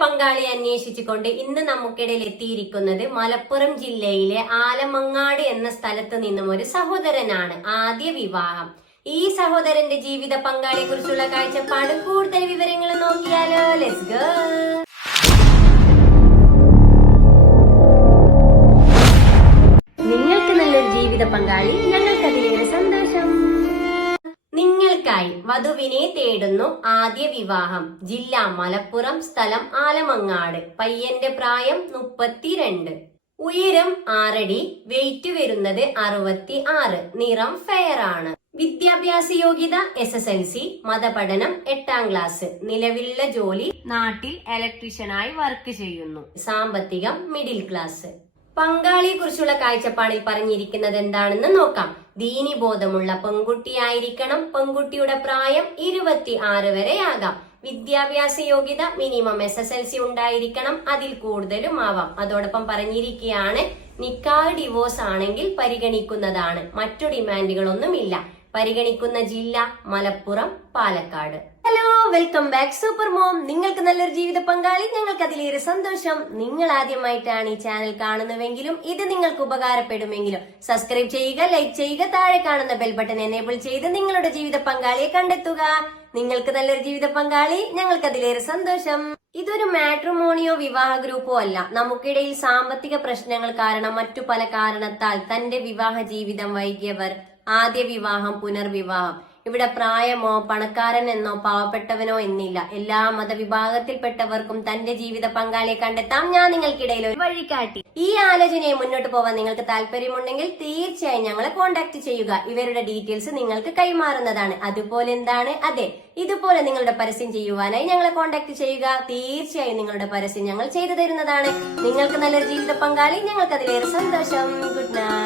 പങ്കാളി അന്വേഷിച്ചുകൊണ്ട് ഇന്ന് നമുക്കിടയിൽ എത്തിയിരിക്കുന്നത് മലപ്പുറം ജില്ലയിലെ ആലമങ്ങാട് എന്ന സ്ഥലത്ത് നിന്നും ഒരു സഹോദരനാണ്. ആദ്യ വിവാഹം. ഈ സഹോദരന്റെ ജീവിത പങ്കാളിയെ കുറിച്ചുള്ള കാഴ്ചപ്പാട് കൂടുതൽ വിവരങ്ങൾ നോക്കിയാലോ. Let's go. നിങ്ങൾക്ക് നല്ലൊരു ജീവിത പങ്കാളി, ഞങ്ങൾക്ക് അതിലേറെ സന്തോഷം. നിങ്ങൾക്കായി വധുവിനെ തേടുന്നു. ആദ്യ വിവാഹം. ജില്ല മലപ്പുറം, സ്ഥലം ആലമങ്ങാട്. പയ്യന്റെ പ്രായം 32, ഉയരം 6 അടി, വെയിറ്റ് വരുന്നത് 66, നിറം ഫെയർ ആണ്. വിദ്യാഭ്യാസ യോഗ്യത SSLC, മതപഠനം 8ാം ക്ലാസ്. നിലവിലുള്ള ജോലി നാട്ടിൽ ഇലക്ട്രീഷ്യനായി വർക്ക് ചെയ്യുന്നു. സാമ്പത്തികം മിഡിൽ ക്ലാസ്. പങ്കാളിയെ കുറിച്ചുള്ള കാഴ്ചപ്പാടിൽ പറഞ്ഞിരിക്കുന്നത് എന്താണെന്ന് നോക്കാം. ദീനി ബോധമുള്ള പെൺകുട്ടിയായിരിക്കണം. പെൺകുട്ടിയുടെ പ്രായം 26 വരെയാകാം. വിദ്യാഭ്യാസ യോഗ്യത മിനിമം SSLC ഉണ്ടായിരിക്കണം, അതിൽ കൂടുതലും ആവാം. അതോടൊപ്പം പറഞ്ഞിരിക്കുകയാണ് നിക്കാഹ് ഡിവോഴ്സ് ആണെങ്കിൽ പരിഗണിക്കുന്നതാണ്. മറ്റു ഡിമാൻഡുകളൊന്നുമില്ല. പരിഗണിക്കുന്ന ജില്ല Malappuram, Palakkad. Hello, welcome back super mom. നിങ്ങൾക്ക് നല്ലൊരു ജീവിത പങ്കാളി, ഞങ്ങൾക്ക് അതിലേറെ സന്തോഷം. നിങ്ങൾ ആദ്യമായിട്ടാണ് ഈ ചാനൽ കാണുന്നുവെങ്കിലും ഇത് നിങ്ങൾക്ക് ഉപകാരപ്പെടുമെങ്കിലും സബ്സ്ക്രൈബ് ചെയ്യുക, ലൈക്ക് ചെയ്യുക, താഴെ കാണുന്ന ബെൽ ബട്ടൺ എനേബിൾ ചെയ്ത് നിങ്ങളുടെ ജീവിത പങ്കാളിയെ കണ്ടെത്തുക. നിങ്ങൾക്ക് നല്ലൊരു ജീവിത പങ്കാളി, ഞങ്ങൾക്ക് അതിലേറെ സന്തോഷം. ഇതൊരു മാട്രിമോണിയോ വിവാഹ ഗ്രൂപ്പോ അല്ല. നമുക്കിടയിൽ സാമ്പത്തിക പ്രശ്നങ്ങൾ കാരണം മറ്റു പല കാരണത്താൽ തന്റെ വിവാഹ ജീവിതം വൈകിയവർ, ആദ്യ വിവാഹം, പുനർവിവാഹം. ഇവിടെ പ്രായമോ പണക്കാരൻ എന്നോ പാവപ്പെട്ടവനോ എന്നില്ല. എല്ലാ മതവിഭാഗത്തിൽപ്പെട്ടവർക്കും തന്റെ ജീവിത പങ്കാളിയെ കണ്ടെത്താം. ഞാൻ നിങ്ങൾക്കിടയിൽ ഒരു വഴികാട്ടി. ഈ ആലോചനയെ മുന്നോട്ട് പോകാൻ നിങ്ങൾക്ക് താല്പര്യമുണ്ടെങ്കിൽ തീർച്ചയായും ഞങ്ങളെ കോൺടാക്ട് ചെയ്യുക. ഇവരുടെ ഡീറ്റെയിൽസ് നിങ്ങൾക്ക് കൈമാറുന്നതാണ്. അതുപോലെ എന്താണ്, അതെ, ഇതുപോലെ നിങ്ങളുടെ പരസ്യം ചെയ്യുവാനായി ഞങ്ങളെ കോൺടാക്ട് ചെയ്യുക. തീർച്ചയായും നിങ്ങളുടെ പരസ്യം ഞങ്ങൾ ചെയ്തു തരുന്നതാണ്. നിങ്ങൾക്ക് നല്ലൊരു ജീവിത പങ്കാളി, ഞങ്ങൾക്ക് അതിലേറെ സന്തോഷം. Good night.